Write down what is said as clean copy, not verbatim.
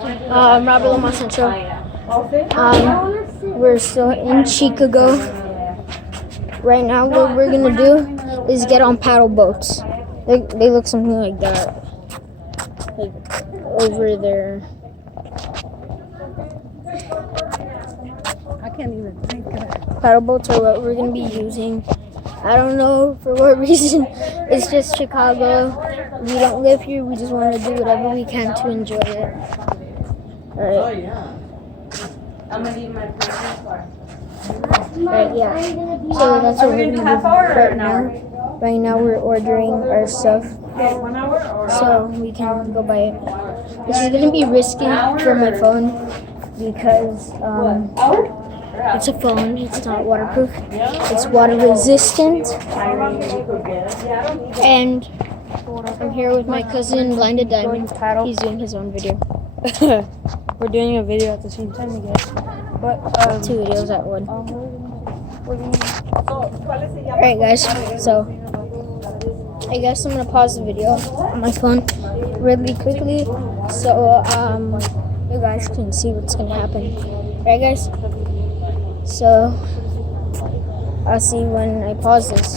Robert Lamar Central. We're still in Chicago. Right now, what we're gonna do is get on paddle boats. They look something like that, like over there. I can't even think of that. Paddle boats are what we're gonna be using. I don't know for what reason. It's just Chicago. We don't live here. We just want to do whatever we can to enjoy it. Alright. I'm gonna need my personal car. Right, yeah. So that's what we're gonna do right now. Right now we're ordering our stuff so we can go buy it. This is gonna be risky for my phone because it's a phone. It's not waterproof. It's water resistant. And I'm here with my cousin Blinded Diamond. He's doing his own video. We're doing a video at the same time, I guess. But 2 videos at one. Alright guys, so I guess I'm gonna pause the video on my phone really quickly so you guys can see what's gonna happen. Alright guys, so I'll see when I pause this.